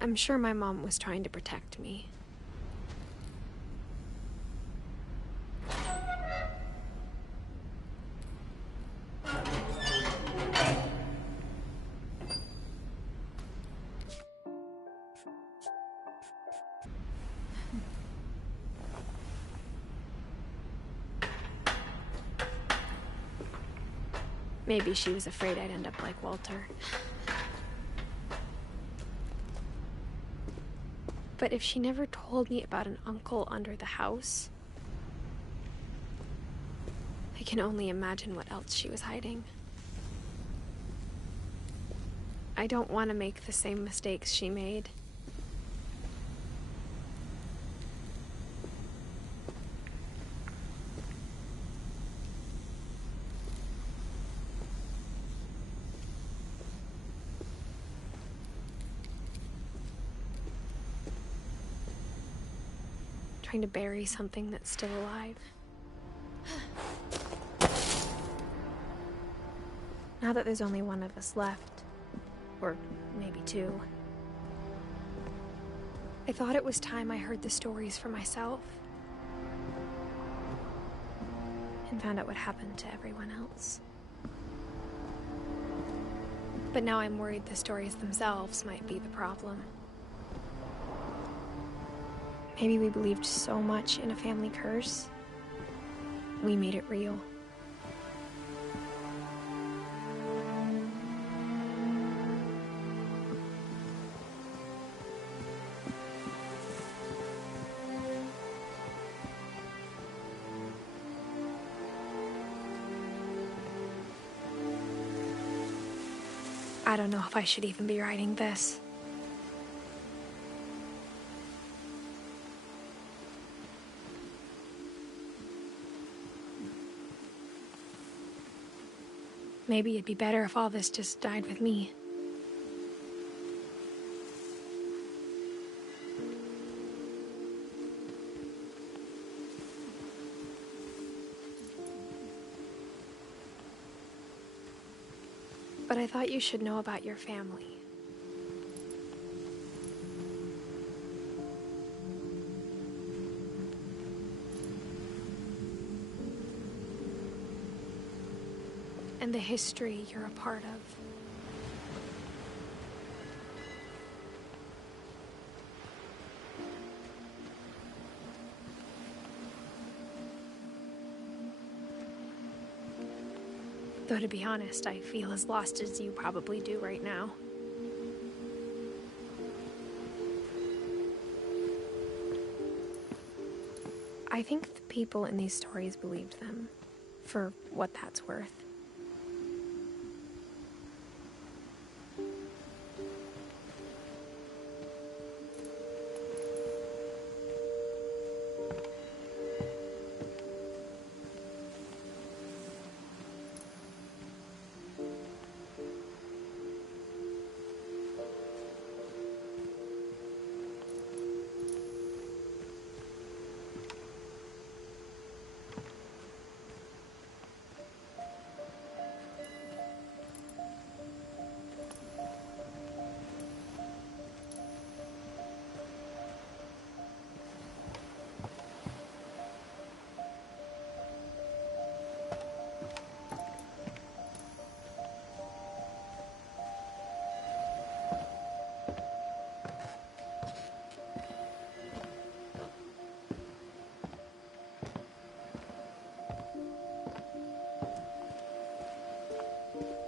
I'm sure my mom was trying to protect me. Maybe she was afraid I'd end up like Walter. But if she never told me about an uncle under the house, I can only imagine what else she was hiding. I don't want to make the same mistakes she made. Trying to bury something that's still alive. Now that there's only one of us left, or maybe two, I thought it was time I heard the stories for myself and found out what happened to everyone else. But now I'm worried the stories themselves might be the problem. Maybe we believed so much in a family curse, we made it real. I don't know if I should even be writing this. Maybe it'd be better if all this just died with me. But I thought you should know about your family. And the history you're a part of. Though to be honest, I feel as lost as you probably do right now. I think the people in these stories believed them, for what that's worth.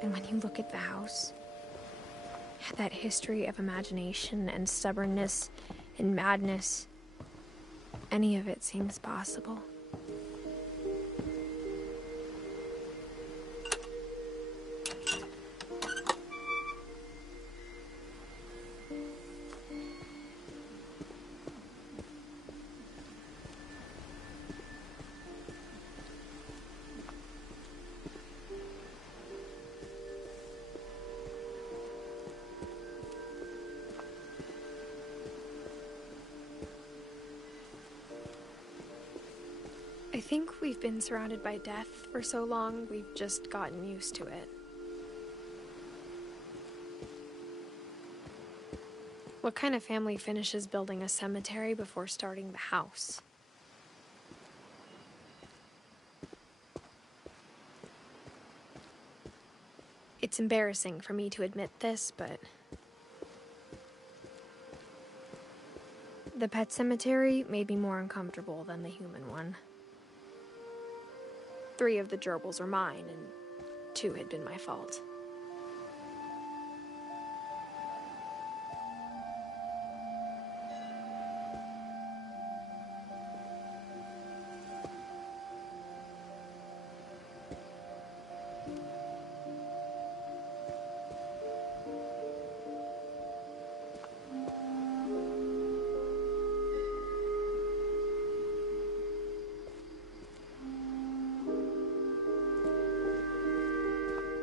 And when you look at the house, that history of imagination and stubbornness and madness, any of it seems possible. I think we've been surrounded by death for so long, we've just gotten used to it. What kind of family finishes building a cemetery before starting the house? It's embarrassing for me to admit this, but the pet cemetery made me more uncomfortable than the human one. 3 of the gerbils were mine, and 2 had been my fault.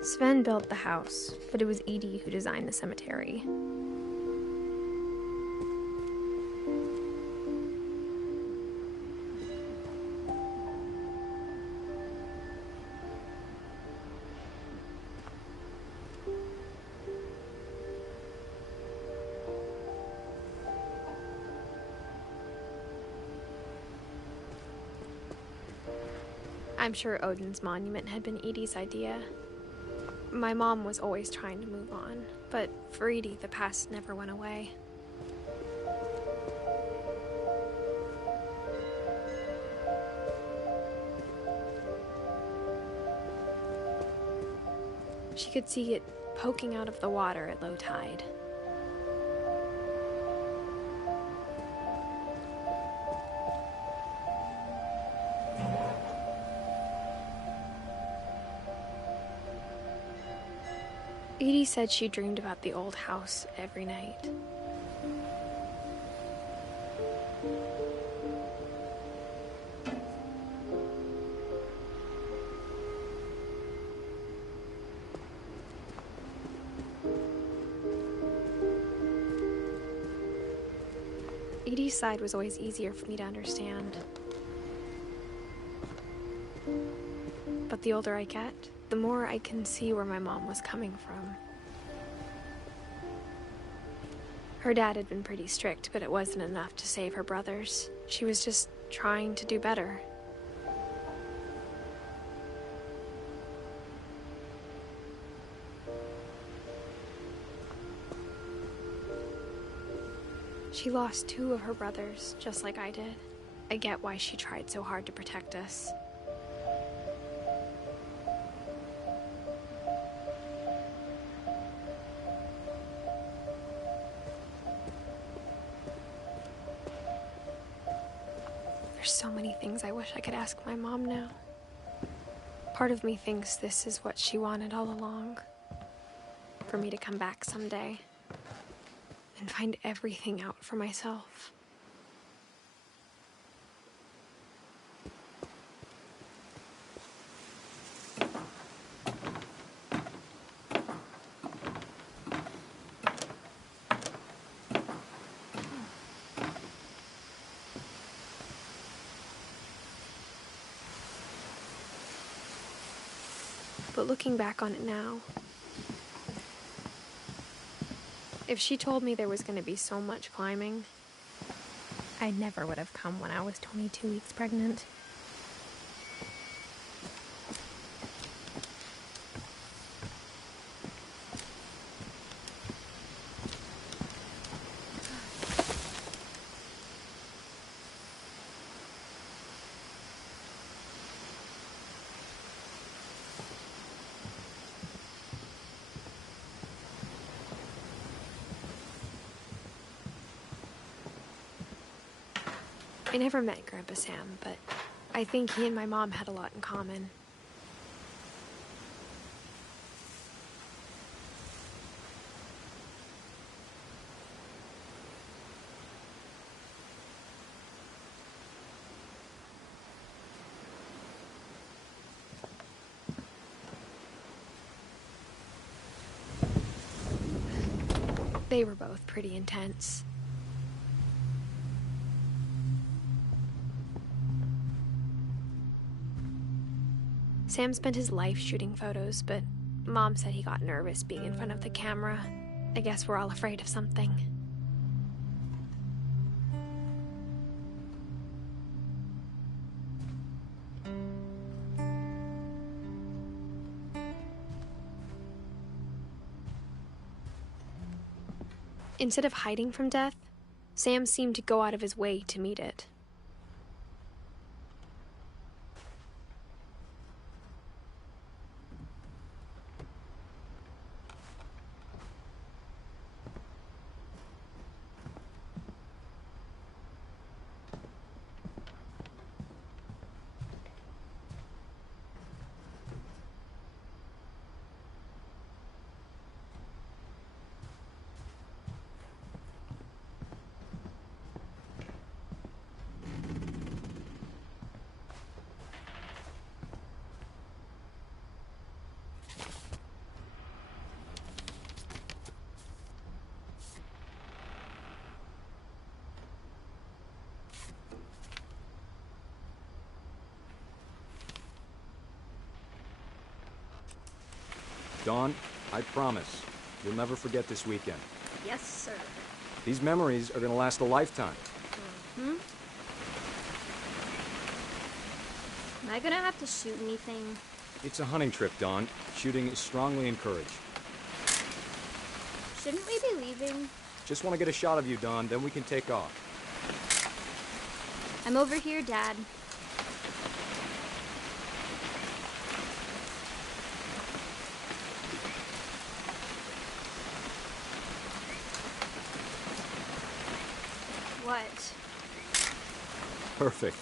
Sven built the house, but it was Edie who designed the cemetery. I'm sure Odin's monument had been Edie's idea. My mom was always trying to move on, but for Edie, the past never went away. She could see it poking out of the water at low tide. Edie said she dreamed about the old house every night. Edie's side was always easier for me to understand. But the older I get, the more I can see where my mom was coming from. Her dad had been pretty strict, but it wasn't enough to save her brothers. She was just trying to do better. She lost 2 of her brothers, just like I did. I get why she tried so hard to protect us. There's so many things I wish I could ask my mom now. Part of me thinks this is what she wanted all along. For me to come back someday and find everything out for myself. But looking back on it now, if she told me there was going to be so much climbing, I never would have come when I was 22 weeks pregnant. I never met Grandpa Sam, but I think he and my mom had a lot in common. They were both pretty intense. Sam spent his life shooting photos, but Mom said he got nervous being in front of the camera. I guess we're all afraid of something. Instead of hiding from death, Sam seemed to go out of his way to meet it. Dawn, I promise, you'll never forget this weekend. Yes, sir. These memories are gonna last a lifetime. Am I gonna have to shoot anything? It's a hunting trip, Dawn. Shooting is strongly encouraged. Shouldn't we be leaving? Just want to get a shot of you, Dawn, then we can take off. I'm over here, Dad. What? Perfect.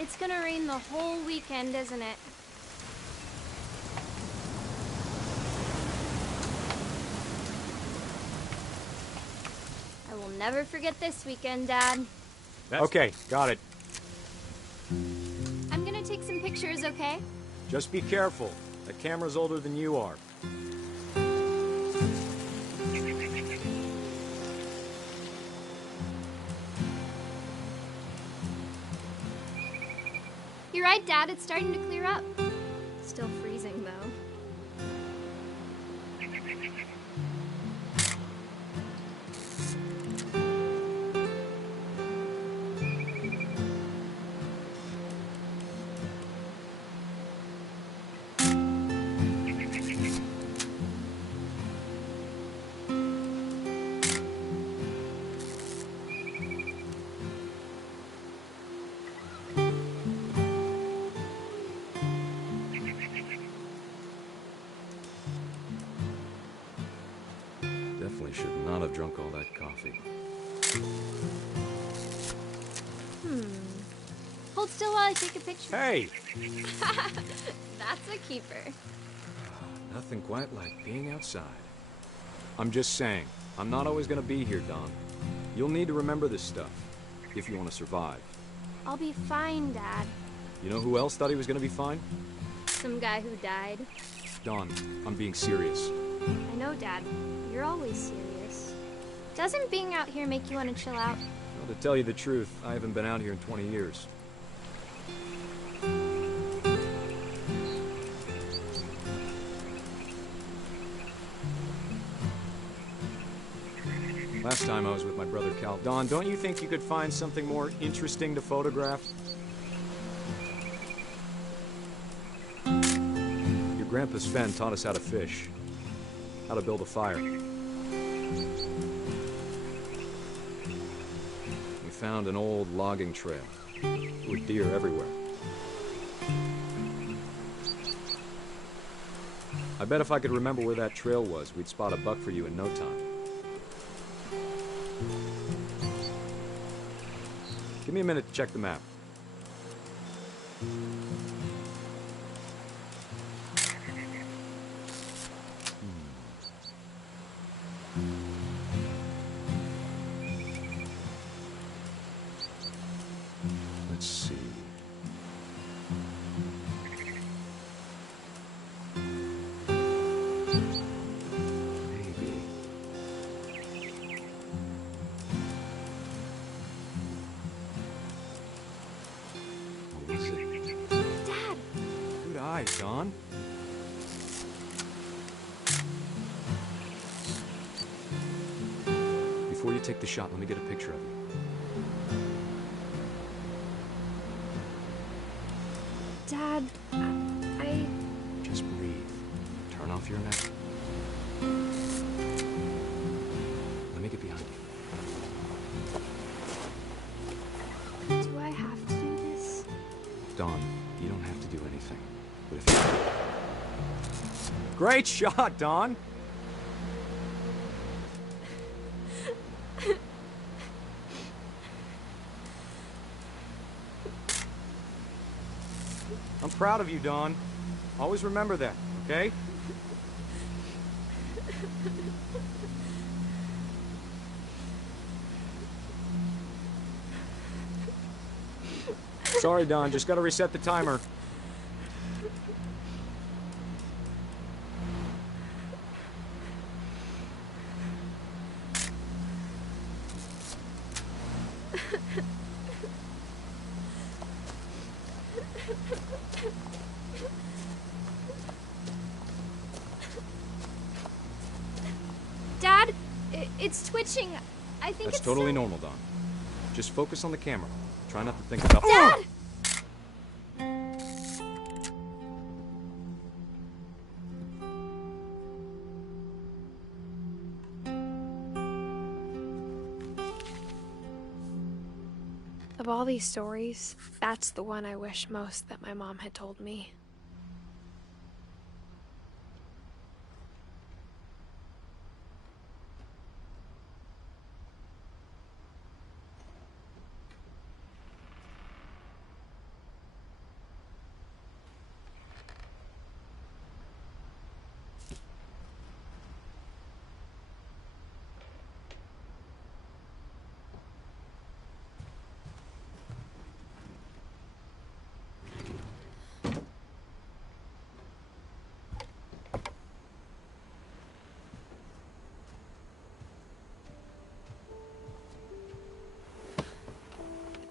It's gonna rain the whole weekend, isn't it? I will never forget this weekend, Dad. Okay, got it. I'm gonna take some pictures, okay? Just be careful. That camera's older than you are. You're right, Dad. It's starting to clear up. Still freezing, though. Definitely should not have drunk all that coffee. Hold still while I take a picture. Hey! That's a keeper. Nothing quite like being outside. I'm just saying, I'm not always gonna be here, Dawn. You'll need to remember this stuff, if you want to survive. I'll be fine, Dad. You know who else thought he was gonna be fine? Some guy who died. Dawn, I'm being serious. I know, Dad. You're always serious. Doesn't being out here make you want to chill out? Well, to tell you the truth, I haven't been out here in 20 years. Last time I was with my brother Cal. Dawn, don't you think you could find something more interesting to photograph? Your grandpa Sven taught us how to fish, how to build a fire. We found an old logging trail. There were deer everywhere. I bet if I could remember where that trail was, we'd spot a buck for you in no time. Give me a minute to check the map. Let's see. Maybe. What is it? Dad! Good eye, Dawn. Before you take the shot, let me get a picture of you. Dad, I... Just breathe. Turn off your neck. Let me get behind you. Do I have to do this? Dawn, you don't have to do anything. But if you... Great shot, Dawn! I'm proud of you, Dawn. Always remember that, okay? Sorry, Dawn. Just gotta reset the timer. Dad, it's twitching. I think That's it's totally so... normal, Dawn. Just focus on the camera. Try not to think about... Dad! Of all these stories, that's the one I wish most that my mom had told me.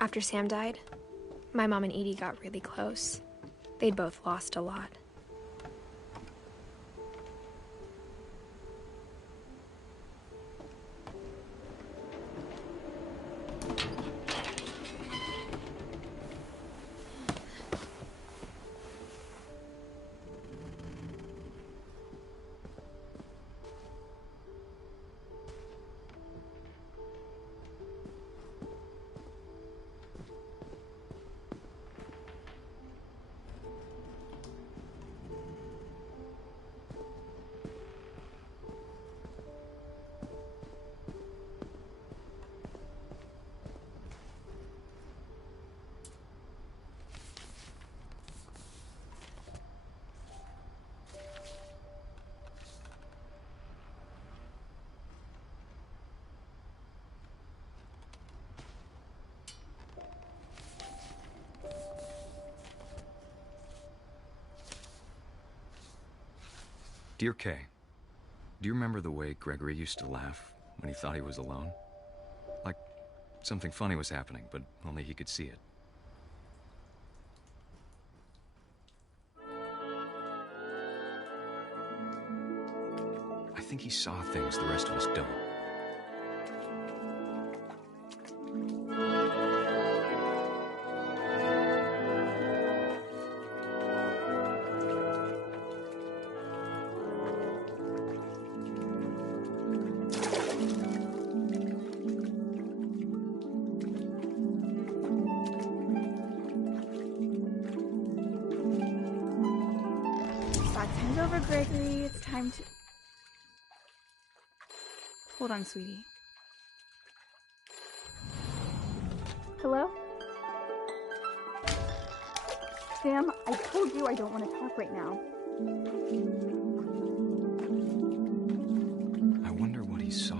After Sam died, my mom and Edie got really close. They'd both lost a lot. Dear Kay, do you remember the way Gregory used to laugh when he thought he was alone? Like something funny was happening, but only he could see it. I think he saw things the rest of us don't. Time's over, Gregory. It's time to... Hold on, sweetie. Hello? Sam, I told you I don't want to talk right now. I wonder what he saw.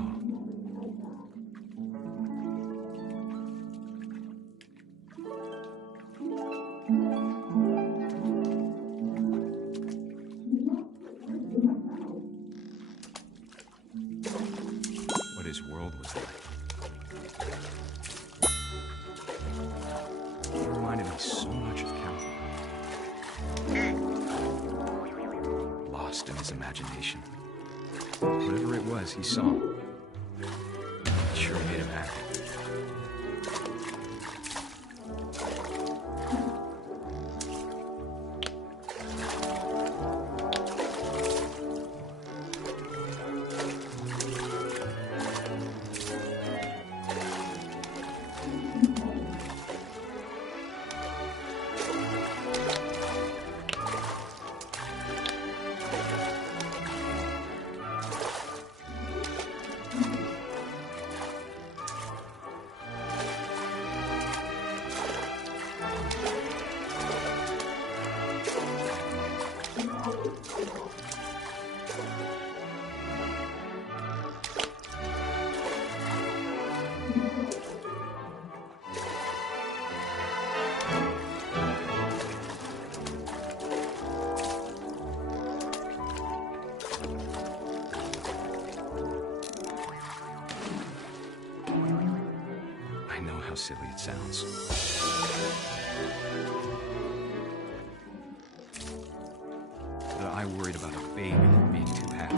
What his world was like. He reminded me so much of Calvin. Lost in his imagination. Whatever it was he saw, it sure made him happy. know how silly it sounds. But I worried about a baby being too happy.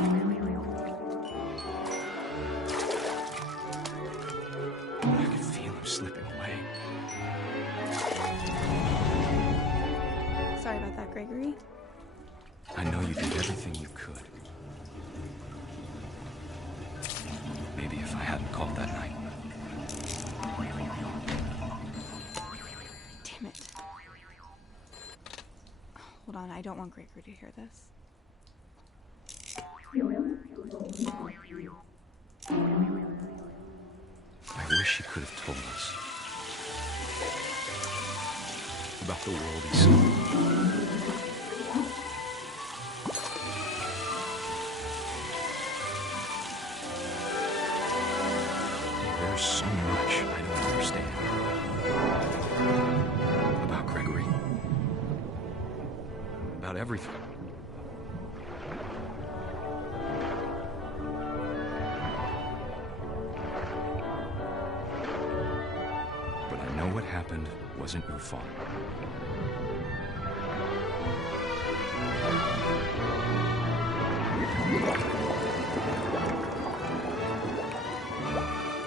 I could feel him slipping away. Sorry about that, Gregory. I know you did everything you could. Maybe if I hadn't called that night. Damn it. Hold on, I don't want Gregory to hear this. I wish he could have told us about the world he saw. There's so much I don't understand about Gregory, about everything. But I know what happened wasn't your fault.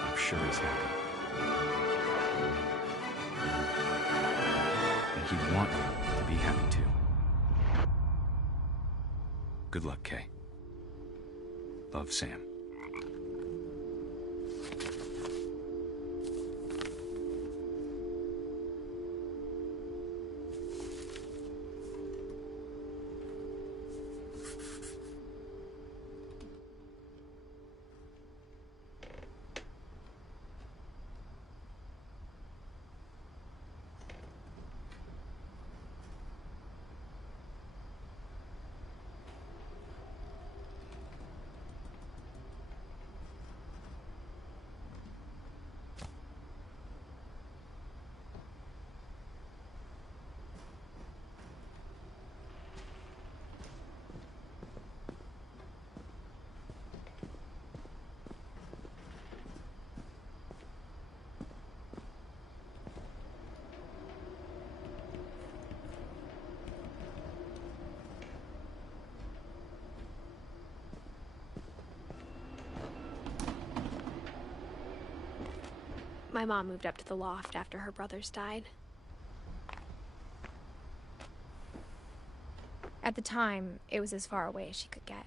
I'm sure he's happy. And he'd want you to be happy too. Good luck, Kay. Love, Sam. My mom moved up to the loft after her brothers died. At the time, it was as far away as she could get.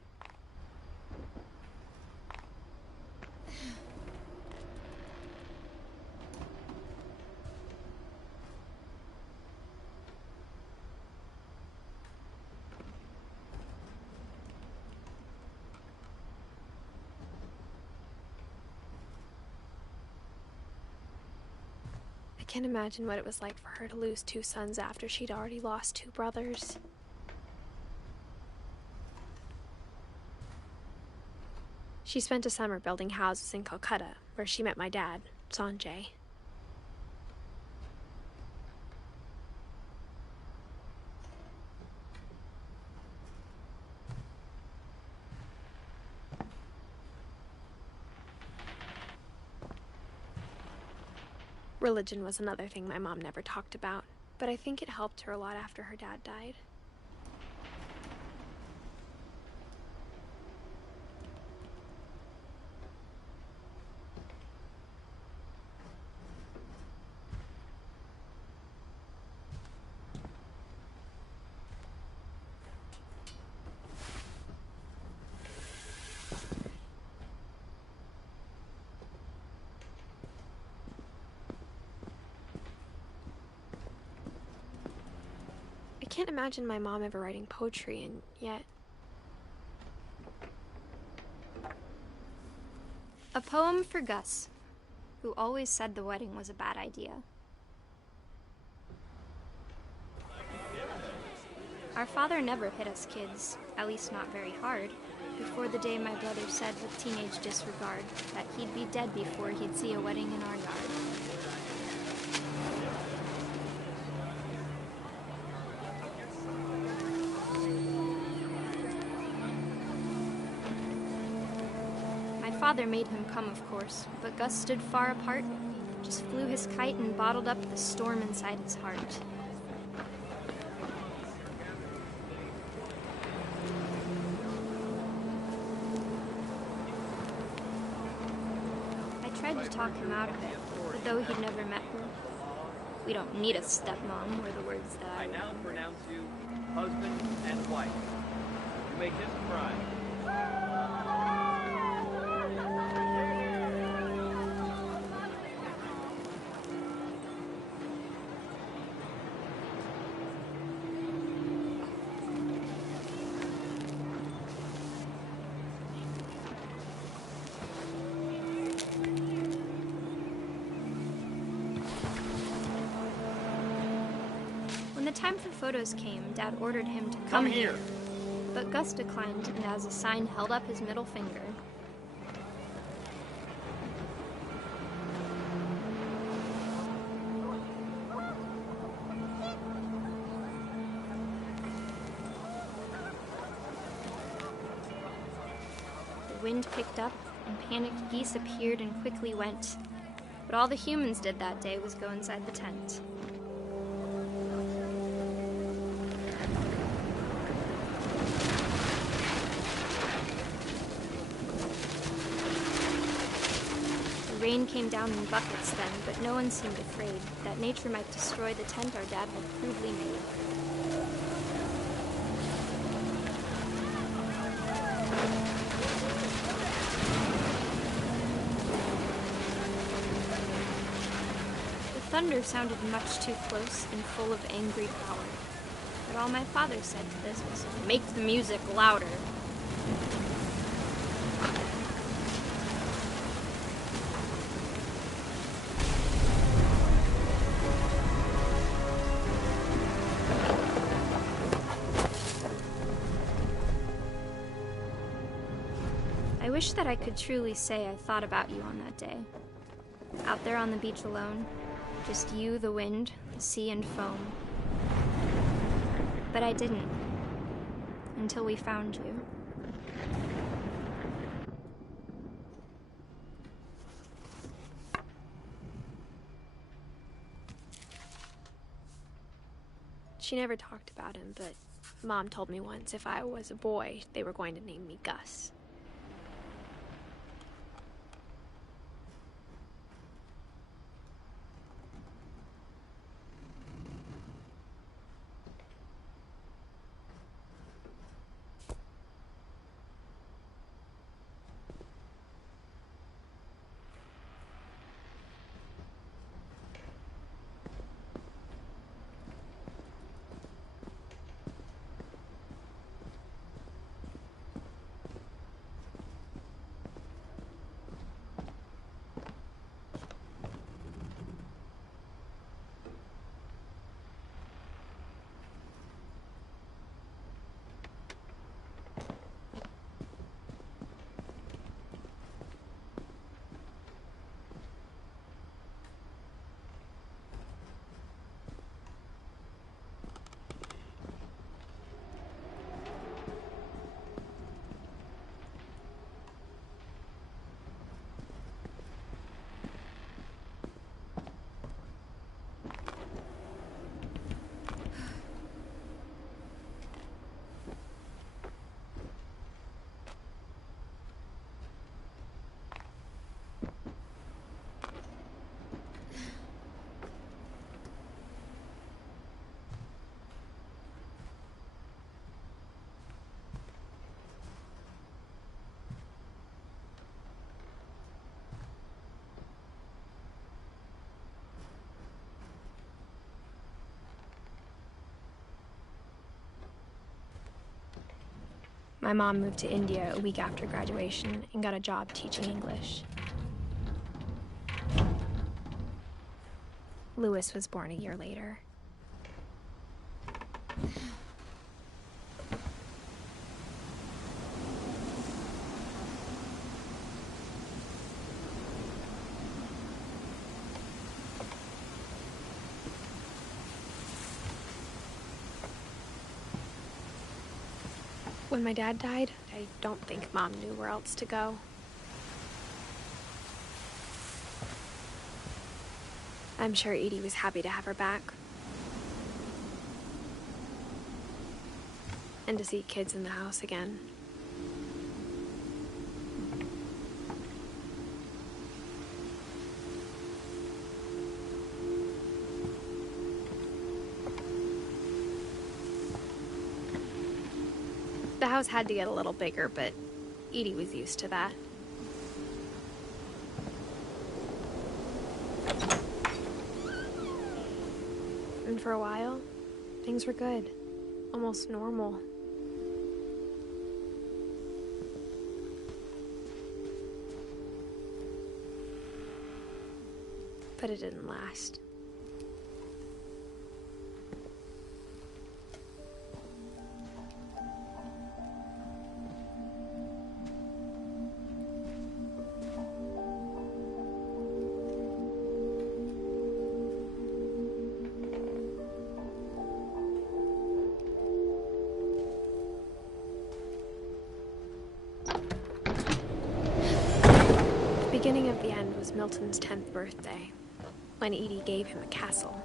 I can't imagine what it was like for her to lose 2 sons after she'd already lost 2 brothers. She spent a summer building houses in Calcutta, where she met my dad, Sanjay. Religion was another thing my mom never talked about, but I think it helped her a lot after her dad died. I can't imagine my mom ever writing poetry, and yet... A poem for Gus, who always said the wedding was a bad idea. Our father never hit us kids, at least not very hard, before the day my brother said with teenage disregard that he'd be dead before he'd see a wedding in our yard. My father made him come, of course, but Gus stood far apart just flew his kite and bottled up the storm inside his heart. I tried to talk him out of it, but though he'd never met her, "We don't need a stepmom," were the words that I now pronounce you husband and wife. You may kiss the bride. When the time for photos came, Dad ordered him to come here. But Gus declined, and as a sign held up his middle finger. The wind picked up, and panicked geese appeared and quickly went. But all the humans did that day was go inside the tent. Rain came down in buckets then, but no one seemed afraid that nature might destroy the tent our dad had crudely made. The thunder sounded much too close and full of angry power, but all my father said to this was, "Make the music louder." I wish that I could truly say I thought about you on that day. Out there on the beach alone, just you, the wind, the sea, and foam. But I didn't, until we found you. She never talked about him, but Mom told me once if I was a boy, they were going to name me Gus. My mom moved to India a week after graduation and got a job teaching English. Lewis was born a year later. When my dad died, I don't think Mom knew where else to go. I'm sure Edie was happy to have her back. And to see kids in the house again. The house had to get a little bigger, but Edie was used to that. And for a while, things were good. Almost normal. But it didn't last. The beginning of the end was Milton's 10th birthday, when Edie gave him a castle.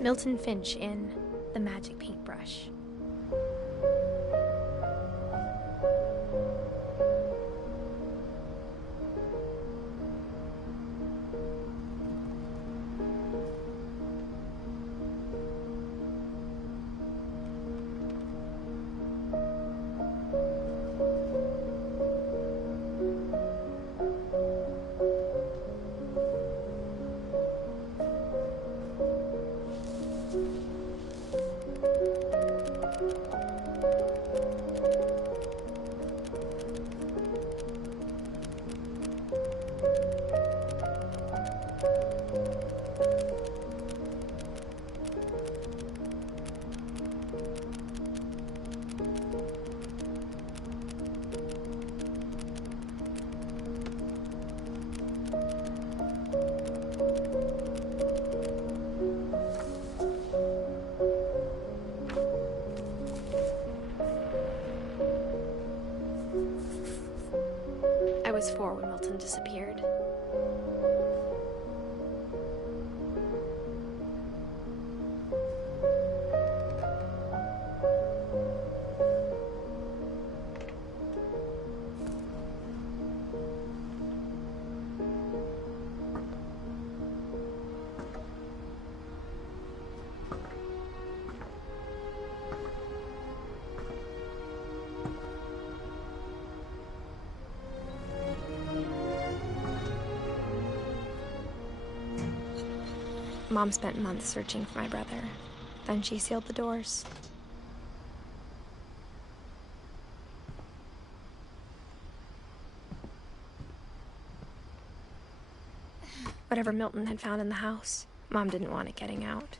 Milton Finch in The Magic Paintbrush. I was 4 when Milton disappeared. Mom spent months searching for my brother. Then she sealed the doors. Whatever Milton had found in the house, Mom didn't want it getting out.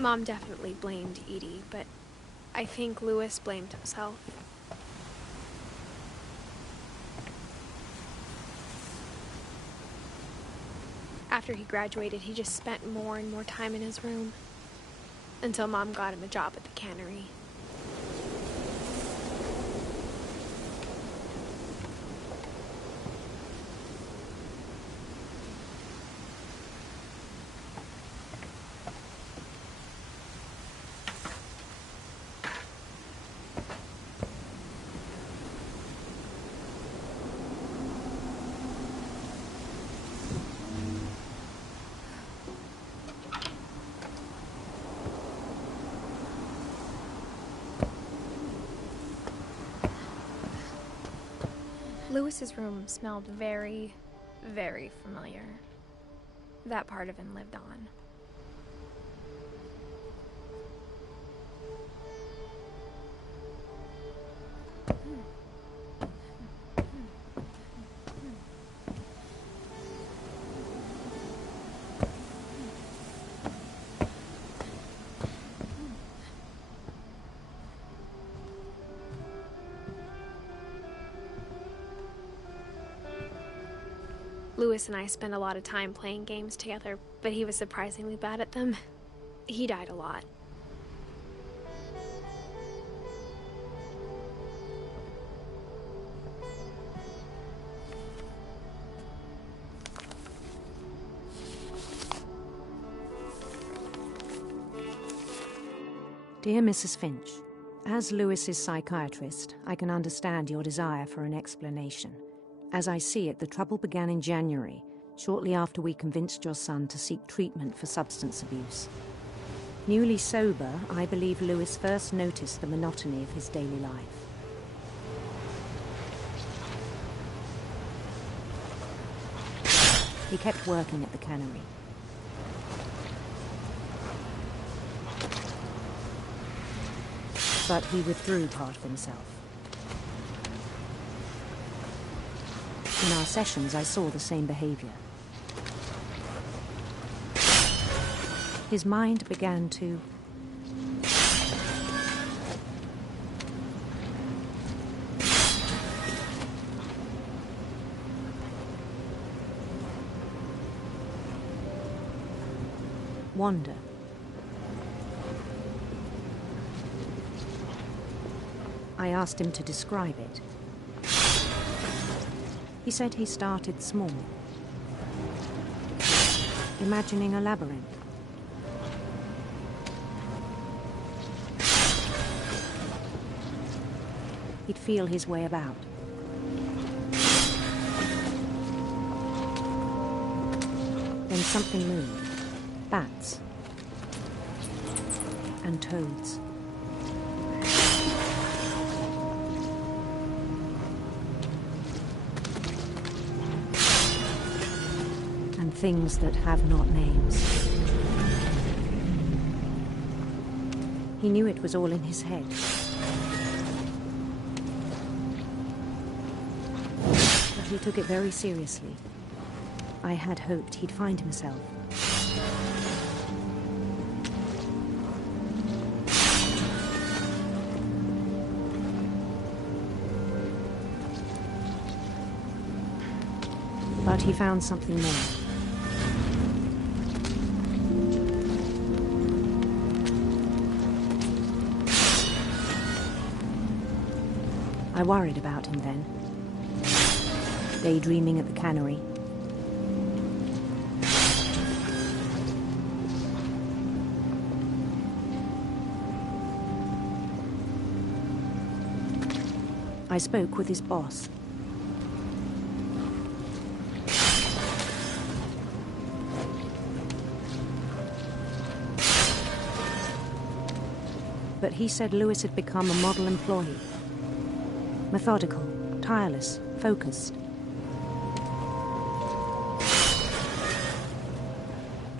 Mom definitely blamed Edie, but I think Lewis blamed himself. After he graduated, he just spent more and more time in his room, until Mom got him a job at the cannery. Lewis's room smelled very, very familiar. That part of him lived on. Lewis and I spent a lot of time playing games together, but he was surprisingly bad at them. He died a lot. Dear Mrs. Finch, as Lewis's psychiatrist, I can understand your desire for an explanation. As I see it, the trouble began in January, shortly after we convinced your son to seek treatment for substance abuse. Newly sober, I believe Lewis first noticed the monotony of his daily life. He kept working at the cannery. But he withdrew part of himself. In our sessions, I saw the same behavior. His mind began to wander. I asked him to describe it. He said he started small, imagining a labyrinth. He'd feel his way about. Then something moved. Bats and toads. And things that have not names. He knew it was all in his head. But he took it very seriously. I had hoped he'd find himself. But he found something more. I worried about him then, daydreaming at the cannery. I spoke with his boss. But he said Lewis had become a model employee. Methodical, tireless, focused.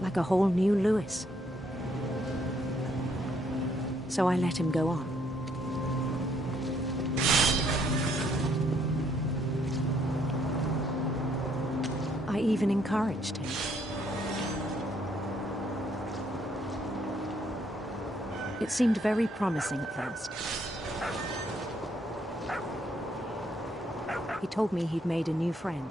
Like a whole new Lewis. So I let him go on. I even encouraged him. It seemed very promising at first. He told me he'd made a new friend.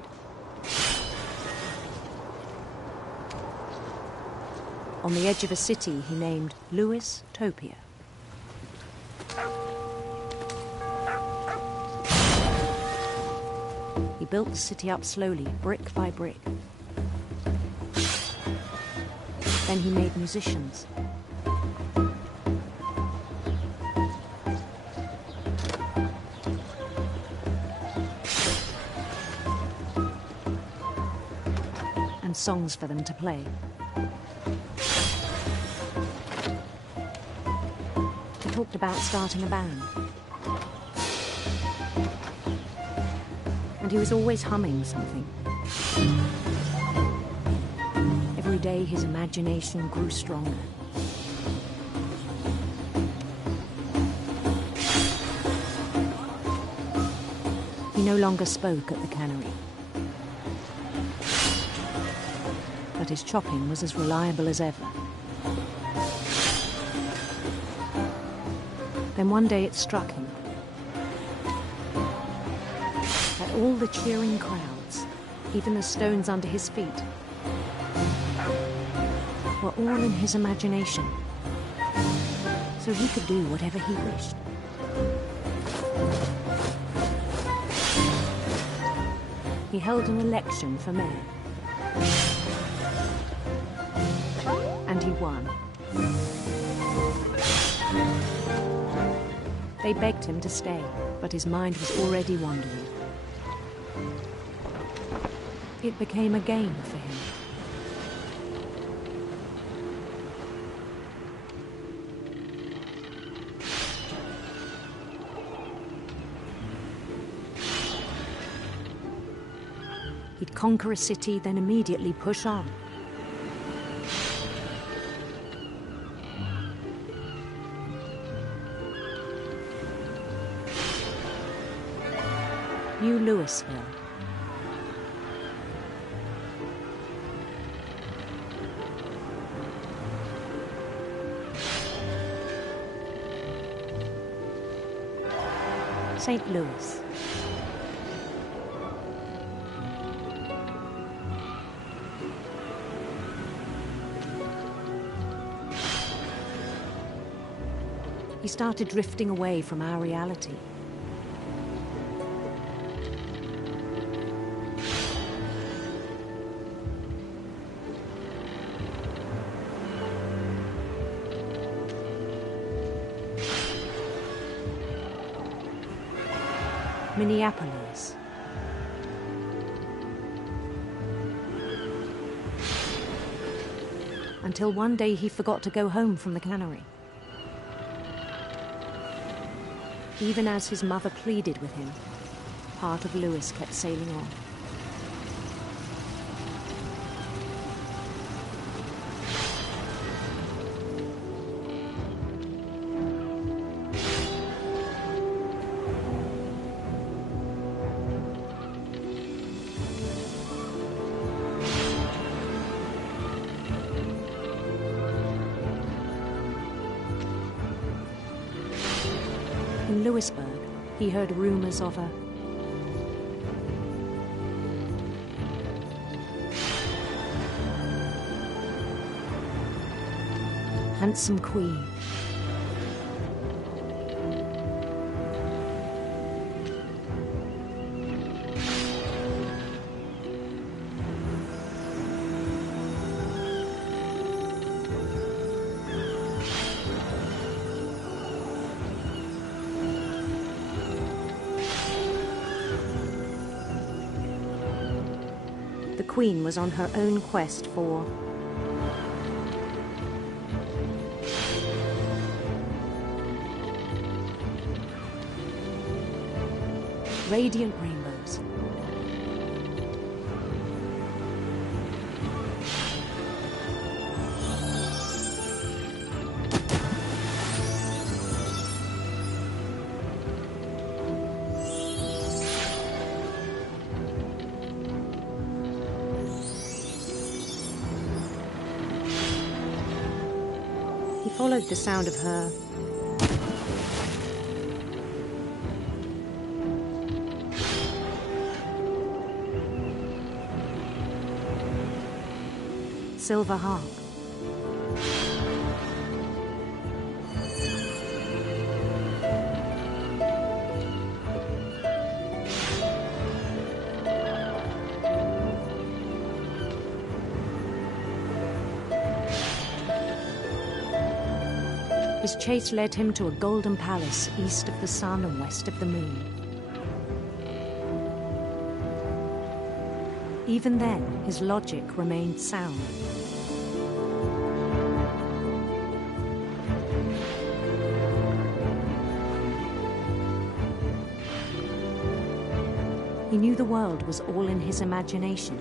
On the edge of a city he named Lewis Topia. He built the city up slowly, brick by brick. Then he made musicians. And songs for them to play. He talked about starting a band. And he was always humming something. Every day his imagination grew stronger. He no longer spoke at the cannery. But his chopping was as reliable as ever. Then one day it struck him that all the cheering crowds, even the stones under his feet, were all in his imagination, so he could do whatever he wished. He held an election for mayor. And he won. They begged him to stay, but his mind was already wandering. It became a game for him. He'd conquer a city, then immediately push on. New Louisville. St. Louis. He started drifting away from our reality. Minneapolis. Until one day he forgot to go home from the cannery. Even as his mother pleaded with him, part of Lewis kept sailing on. In Louisburg, he heard rumors of a handsome queen. The queen was on her own quest for radiant rainbows. He followed the sound of her silver harp. His chase led him to a golden palace east of the sun and west of the moon. Even then, his logic remained sound. He knew the world was all in his imagination.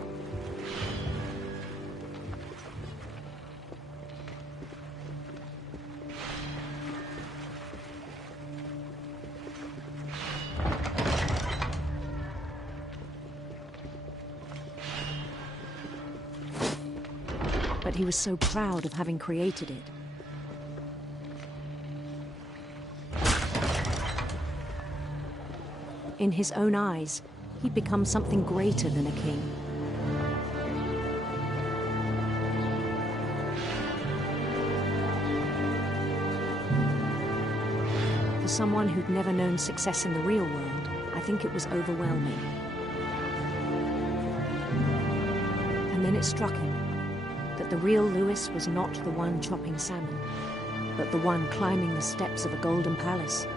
But he was so proud of having created it. In his own eyes, he'd become something greater than a king. For someone who'd never known success in the real world, I think it was overwhelming. And then it struck him that the real Lewis was not the one chopping salmon, but the one climbing the steps of a golden palace.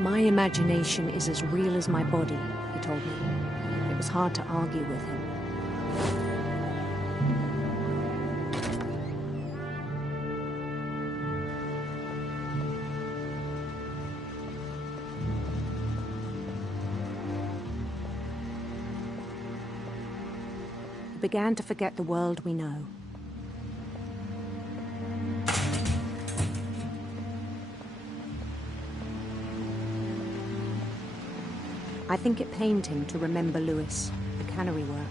My imagination is as real as my body, he told me. It was hard to argue with him. He began to forget the world we know. I think it pained him to remember Lewis, the cannery worker.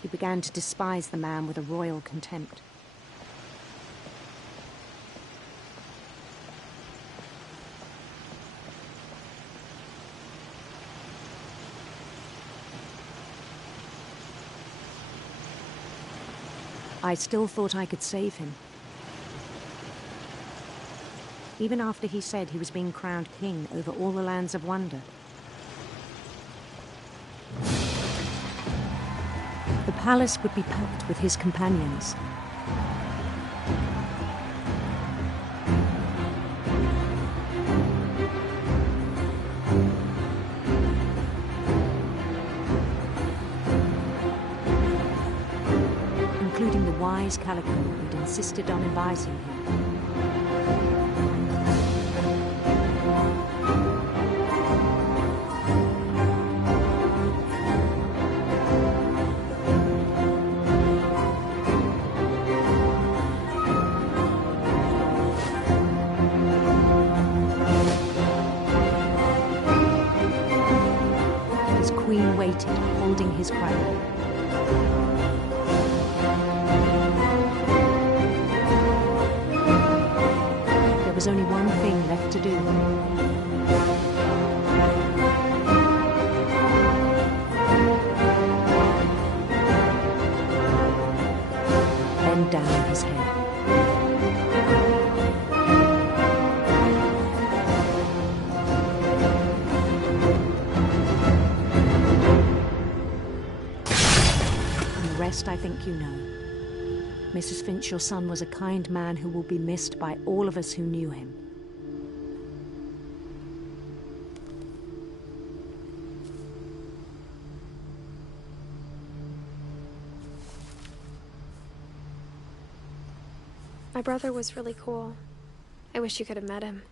He began to despise the man with a royal contempt. I still thought I could save him. Even after he said he was being crowned king over all the lands of wonder. The palace would be packed with his companions. Including the wise Calico who'd insisted on advising him. His queen waited, holding his crown. There was only one thing left to do. Bend down his head. And the rest I think you know. Mrs. Finch, your son was a kind man who will be missed by all of us who knew him. My brother was really cool. I wish you could have met him.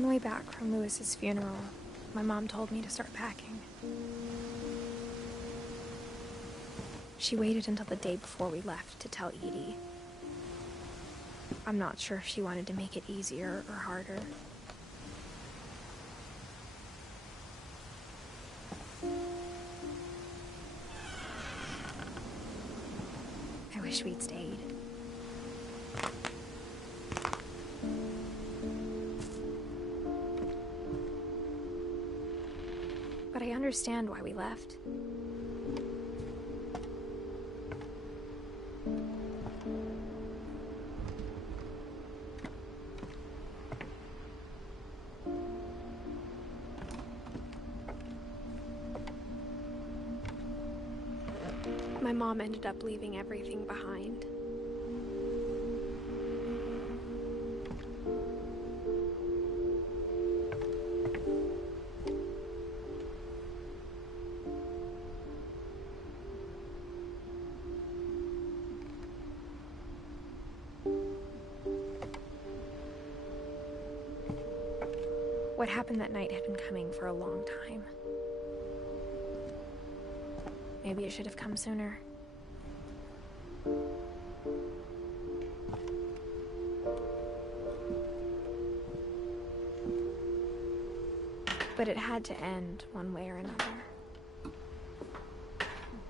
On the way back from Lewis's funeral, my mom told me to start packing. She waited until the day before we left to tell Edie. I'm not sure if she wanted to make it easier or harder. I wish we'd stayed. But I understand why we left. My mom ended up leaving everything behind. What happened that night had been coming for a long time. Maybe it should have come sooner. But it had to end one way or another.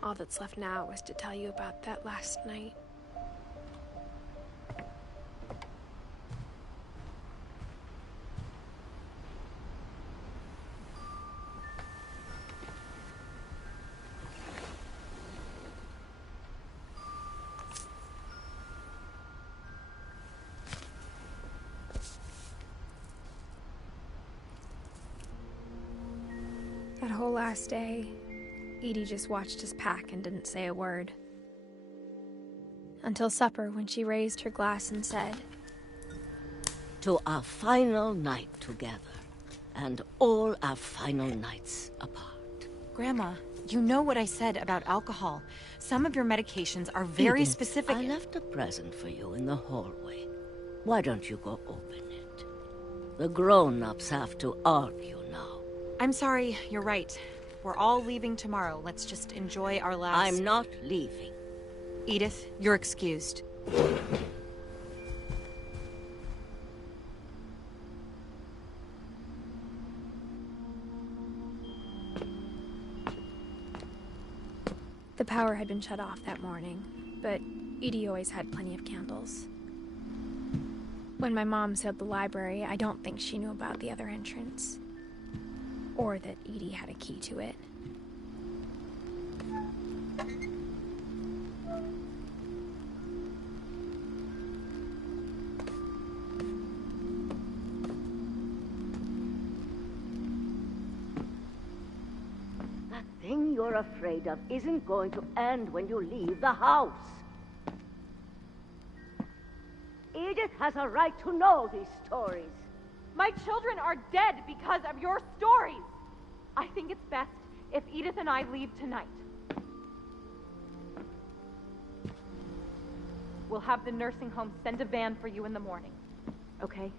All that's left now is to tell you about that last night. That whole last day, Edie just watched us pack and didn't say a word. Until supper, when she raised her glass and said, "To our final night together, and all our final nights apart." Grandma, you know what I said about alcohol. Some of your medications are very Edith, specific. I left a present for you in the hallway. Why don't you go open it? The grown-ups have to argue now. I'm sorry, you're right. We're all leaving tomorrow. Let's just enjoy our last... I'm not leaving. Edith, you're excused. the power had been shut off that morning, but Edie always had plenty of candles. When my mom sealed the library, I don't think she knew about the other entrance. Or that Edie had a key to it. That thing you're afraid of isn't going to end when you leave the house. Edith has a right to know these stories. My children are dead because of your stories. I think it's best if Edith and I leave tonight. We'll have the nursing home send a van for you in the morning, okay?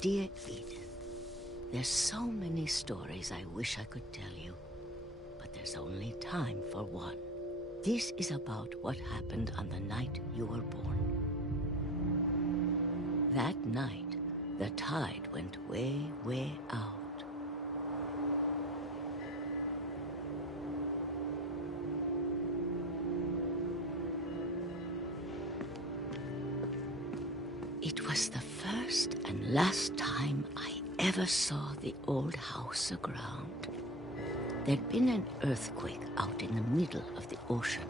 Dear Edith, there's so many stories I wish I could tell you, but there's only time for one. This is about what happened on the night you were born. That night, the tide went way, way out. It was the first and last time I ever saw the old house aground. There'd been an earthquake out in the middle of the ocean.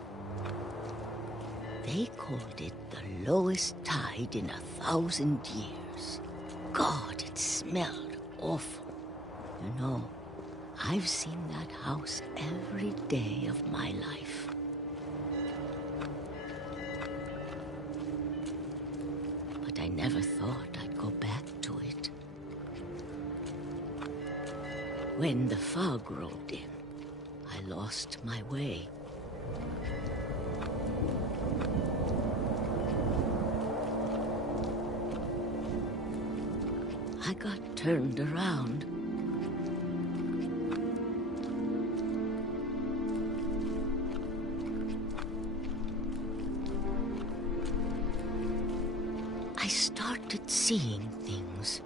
They called it the lowest tide in 1,000 years. God, it smelled awful. You know, I've seen that house every day of my life. never thought I'd go back to it. When the fog rolled in, I lost my way. I got turned around. I started seeing things.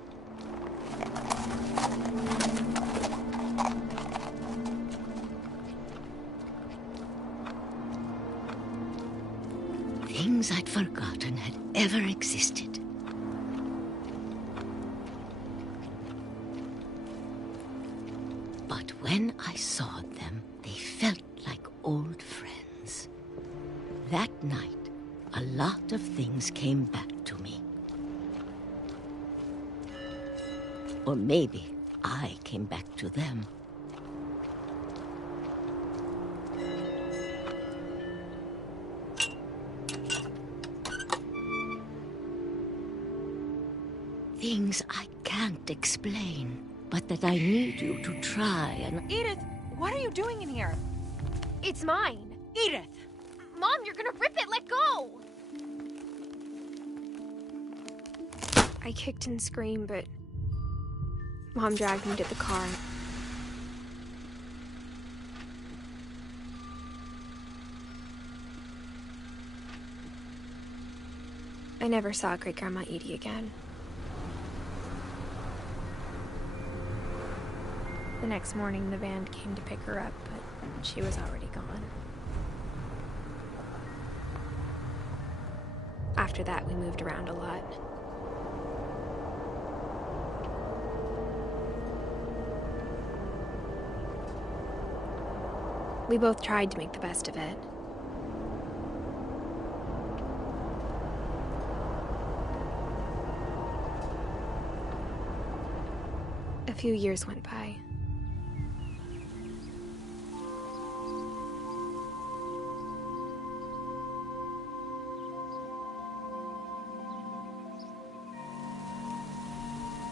Things I'd forgotten had ever existed. But when I saw them, they felt like old friends. That night, a lot of things came back to me. Or maybe I came back to them. Things I can't explain, but that I need you to try and... Edith, what are you doing in here? It's mine. Edith! Mom, you're gonna rip it! Let go! I kicked and screamed, but Mom dragged me to the car. I never saw Great-Grandma Edie again. The next morning, the van came to pick her up, but she was already gone. After that, we moved around a lot. We both tried to make the best of it. A few years went by.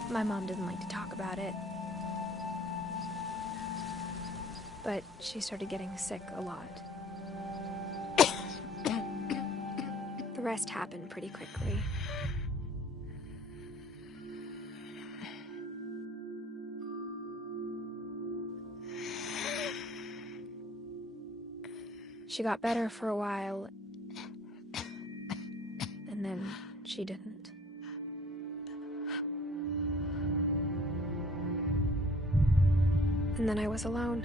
My mom doesn't like to talk about it. But she started getting sick a lot. The rest happened pretty quickly. She got better for a while, and then she didn't. And then I was alone.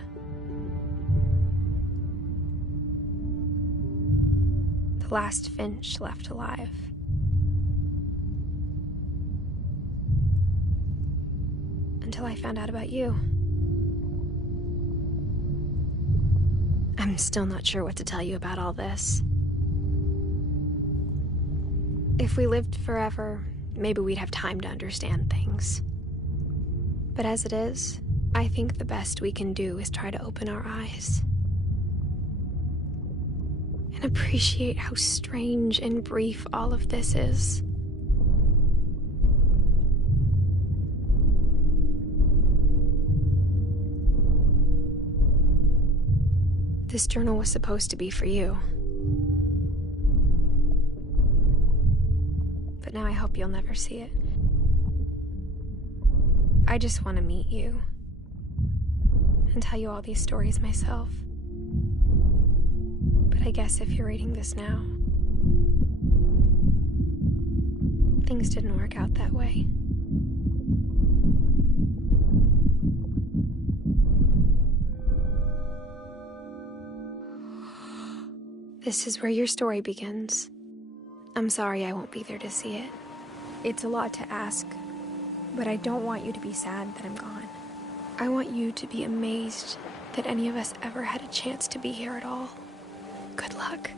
The last Finch left alive. Until I found out about you. I'm still not sure what to tell you about all this. If we lived forever, maybe we'd have time to understand things. But as it is, I think the best we can do is try to open our eyes. And appreciate how strange and brief all of this is. This journal was supposed to be for you. But now I hope you'll never see it. I just want to meet you and tell you all these stories myself. But I guess if you're reading this now, things didn't work out that way. This is where your story begins. I'm sorry I won't be there to see it. It's a lot to ask, but I don't want you to be sad that I'm gone. I want you to be amazed that any of us ever had a chance to be here at all. Good luck.